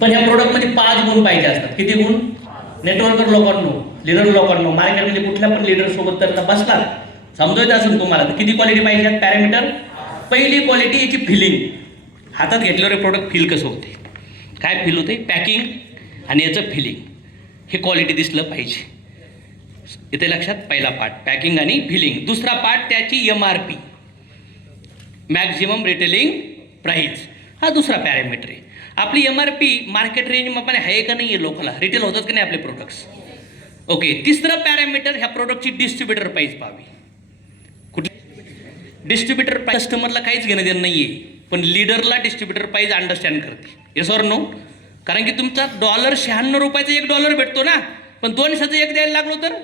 पण ह्या प्रोडक्टमध्ये 5 गुण पाहिजे असतात. किती गुण? नेटवर्कर लोकांनो, लीडर लोकांनो, मार्केटमध्ये कुठल्या पण लीडर सोबत तर बसलात, समजायचं असेल तुम्हाला तर किती क्वालिटी पाहिजे पॅरामीटर? पहिली क्वालिटी याची फिलिंग. हातात घेतल्यावर हे प्रोडक्ट फील कसं होते, काय फील होते? पॅकिंग आणि याचं फिलिंग, हे क्वालिटी दिसलं पाहिजे. इथे लक्षात, पहिला पार्ट पॅकिंग आणि फिलिंग. दुसरा पार्ट त्याची MRP, मॅक्झिमम रिटेलिंग प्राईस, हा दुसरा पॅरामीटर आहे. आपली MRP मार्केट रेंजमध्ये आहे का नाही आहे, लोकांना रिटेल होतात की नाही आपले प्रोडक्ट्स. ओके. तिसरं पॅरामीटर, ह्या प्रोडक्टची डिस्ट्रीब्युटर प्राईस पाहावी. कुठली डिस्ट्रीब्युटर प्राईस? कस्टमरला काहीच घेणं देणं नाही आहे, पण लीडरला डिस्ट्रीब्युटर प्राईस अंडरस्टँड करते. Yes or no? कारण की तुमचा $96 $1 भेटतो ना, पण 200चं एक द्यायला लागलो तर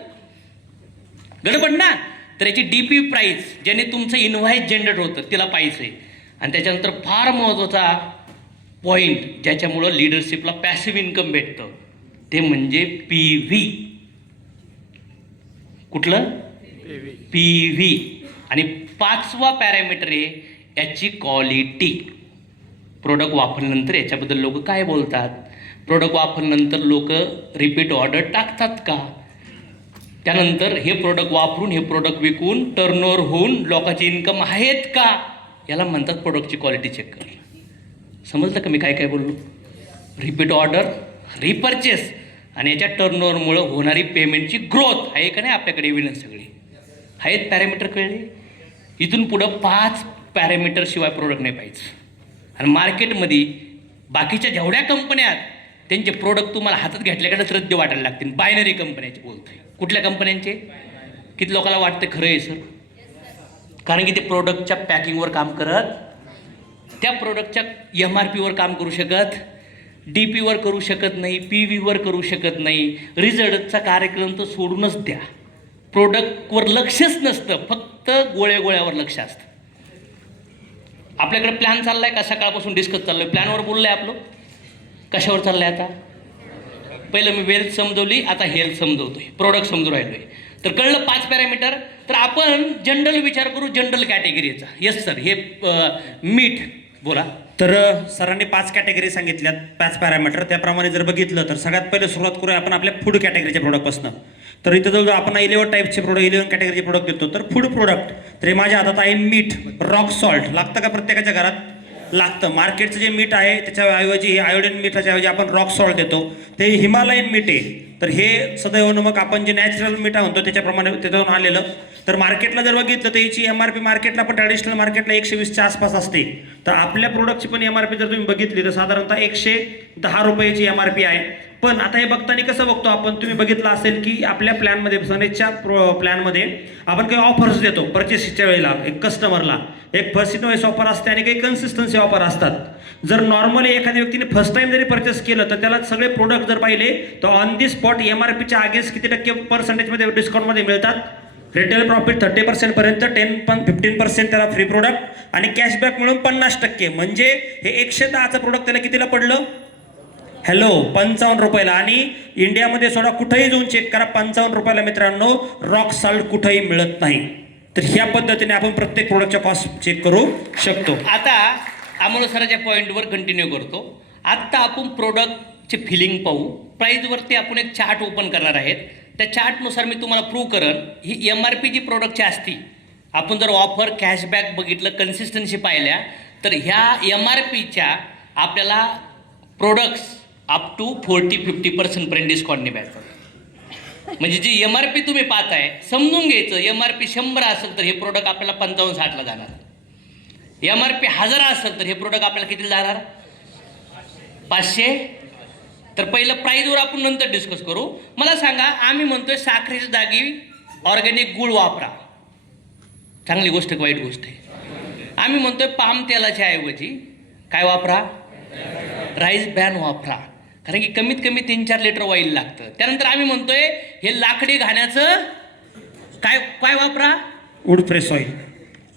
गडबड ना. तर याची DP प्राईस, ज्याने तुमचं इन्व्हाइस जनरेट होतं, तिला पाहिजे. आणि त्याच्यानंतर फार महत्त्वाचा पॉईंट, ज्याच्यामुळं लिडरशिपला पॅसिव्ह इन्कम भेटतं, ते म्हणजे PV. कुठलं? PV. आणि 5वा पॅरामीटर आहे याची क्वालिटी. प्रोडक्ट वापरल्यानंतर याच्याबद्दल लोक काय बोलतात? प्रोडक्ट वापरल्यानंतर लोक रिपीट ऑर्डर टाकतात का? त्यानंतर हे प्रोडक्ट वापरून, हे प्रोडक्ट विकून टर्नओव्हर होऊन लोकांची इन्कम आहेत का? याला म्हणतात प्रोडक्टची क्वालिटी चेक कर. समजलं का मी काय काय बोललो? रिपीट ऑर्डर, रिपर्चेस आणि याच्या टर्नओव्हरमुळं होणारी पेमेंटची ग्रोथ आहे का नाही आपल्याकडे? एव्हिडन्स सगळी आहेत. पॅरामीटर कळले? इथून पुढं 5 पॅरामीटर शिवाय प्रोडक्ट नाही पाहिजे. आणि मार्केटमध्ये बाकीच्या जेवढ्या कंपन्या आहेत त्यांचे प्रोडक्ट तुम्हाला हातात घेतल्याकडेच रद्द वाटायला लागतील. बायनरी कंपन्याचे बोलतोय. कुठल्या कंपन्यांचे? किती लोकांना वाटतं खरं आहे सर? कारण की ते प्रोडक्टच्या पॅकिंगवर काम करत, त्या प्रोडक्टच्या MRPवर काम करू शकत, DPवर करू शकत नाही, PVवर करू शकत नाही. रिझल्टचा कार्यक्रम तर सोडूनच द्या, प्रोडक्टवर लक्षच नसतं, फक्त गोळ्यावर लक्ष असतं. आपल्याकडे प्लॅन चाललाय का? सकाळपासून डिस्कस चाललोय, प्लॅनवर बोललंय आपलं. कशावर चाललंय आता? पहिलं मी वेल्थ समजवली, आता हेल्थ समजवतोय, प्रोडक्ट समजून राहिलोय. तर कळलं 5 पॅरामीटर. तर आपण जनरल विचार करू, जनरल कॅटेगरीचा. येस सर, हे मीठ बोला. तर सरांनी 5 कॅटेगरी सांगितल्यात, 5 पॅरामीटर. त्याप्रमाणे जर बघितलं तर सगळ्यात पहिले सुरुवात करूया आपण आपल्या फूड कॅटेगरीच्या प्रोडक्टपासून. तर इथं जवळ आपण 11 टाईपचे प्रोडक्ट, 11 कॅटेगरीचे प्रोडक्ट देतो. तर फूड प्रोडक्ट, तर हे माझ्या हातात आहे मीठ, रॉक सॉल्ट. लागतं का प्रत्येकाच्या घरात? लागतं. मार्केटचं जे मीठ आहे त्याच्याऐवजी, हे आयोडीन मिठाच्या ऐवजी आपण रॉक सॉल्ट देतो. ते हिमालयन मीठ आहे. तर हे सदैव नमक आपण जे नॅचरल मीठ म्हणतो त्याच्याप्रमाणे त्याच्यावरून आलेलं. तर मार्केटला जर बघितलं तर याची MRP मार्केटला पण, ट्रॅडिशनल मार्केटला 120च्या आसपास असते. तर आपल्या प्रोडक्टची पण MRP जर तुम्ही बघितली तर साधारणतः 110 रुपयाची MRP आहे. पण आता हे बघताना कसं बघतो आपण? तुम्ही बघितलं असेल की आपल्या प्लॅनमध्ये, सनेजच्या प्लॅनमध्ये आपण काही ऑफर्स देतो परचेसच्या वेळेला. एक कस्टमरला एक फर्स्ट इनवॉइस ऑफर असते आणि काही कन्सिस्टन्सी ऑफर असतात. जर नॉर्मली एखाद्या व्यक्तीने फर्स्ट टाइम जरी परचेस केलं तर त्याला सगळे प्रोडक्ट जर पाहिले तर ऑन दी स्पॉट MRPच्या अगेन्स्ट किती टक्के पर्सेंटेजमध्ये डिस्काउंटमध्ये मिळतात? रिटेल प्रॉफिट 30% पर्यंत, 15% त्याला फ्री प्रोडक्ट आणि कॅशबॅक मिळून 50%. म्हणजे हे 110चं प्रोडक्ट त्याला कितीला पडलं? हॅलो, 55 रुपयाला. आणि इंडियामध्ये सोडा कुठेही जाऊन चेक करा, 55 रुपयाला मित्रांनो रॉक सॉल्ट कुठेही मिळत नाही. तर ह्या पद्धतीने आपण प्रत्येक प्रोडक्टच्या कॉस्ट चेक करू शकतो. आता अमोल सराच्या पॉईंटवर कंटिन्यू करतो. आत्ता आपण प्रोडक्टचे फिलिंग पाहू. प्राईजवरती आपण एक चार्ट ओपन करणार आहेत. त्या चार्टनुसार मी तुम्हाला प्रूव्ह करन ही MRP जी प्रोडक्टची असती, आपण जर ऑफर, कॅशबॅक बघितलं, कन्सिस्टन्सी पाहिल्या, तर ह्या MRPच्या आपल्याला प्रोडक्ट्स अप टू 40-50% पर्यंत डिस्काउंटने भेटतात. म्हणजे जी MRP तुम्ही पाहताय, समजून घ्यायचं, MRP 100 असेल तर हे प्रोडक्ट आपल्याला 55-60ला जाणार. MRP 1000 असेल तर हे प्रोडक्ट आपल्याला किती जाणार? 500. तर पहिलं प्राईजवर आपण नंतर डिस्कस करू. मला सांगा, आम्ही म्हणतोय साखरेच्या जागी ऑर्गॅनिक गुळ वापरा. चांगली गोष्ट की वाईट गोष्ट आहे? आम्ही म्हणतोय पाम तेलाच्या ऐवजी काय वापरा? राईस ब्रॅन वापरा. कारण की कमीत कमी 3-4 लिटर ऑइल लागतं. त्यानंतर आम्ही म्हणतोय हे लाकडी घाण्याचं काय काय वापरा? वूड प्रेस ऑइल,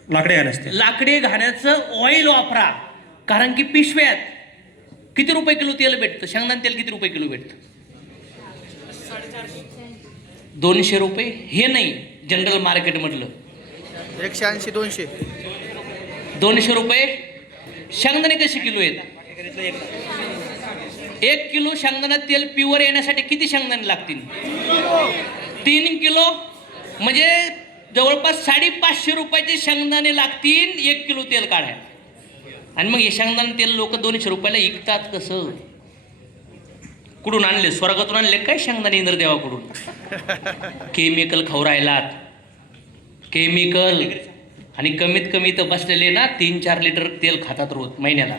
लाकडी घाण्याचं. लाकडी घाण्याचं ऑइल वापरा. कारण की पिशव्यात किती रुपये किलो तेल भेटतं? शेंगदाणा तेल किती रुपये किलो भेटतं? 200 रुपये. हे नाही जनरल मार्केटमधलं 180-200. 200 रुपये. शेंगदाणे कसे किलो आहेत? 1 किलो शेंगदाणा तेल प्युअर येण्यासाठी किती शेंगदाणे लागतील? 3 किलो, म्हणजे जवळपास 550 रुपयाचे शेंगदाणे लागतील 1 किलो तेल काढायला. आणि मग हे शेंगदाणे तेल लोक 200 रुपयाला विकतात कसं? कुठून आणले? स्वर्गातून आणले काय शेंगदाणे इंद्रदेवाकडून? केमिकल खाऊ राहिलात, केमिकल. आणि कमीत कमी तर बसलेले ना 3-4 लिटर तेल खातात रोज महिन्याला.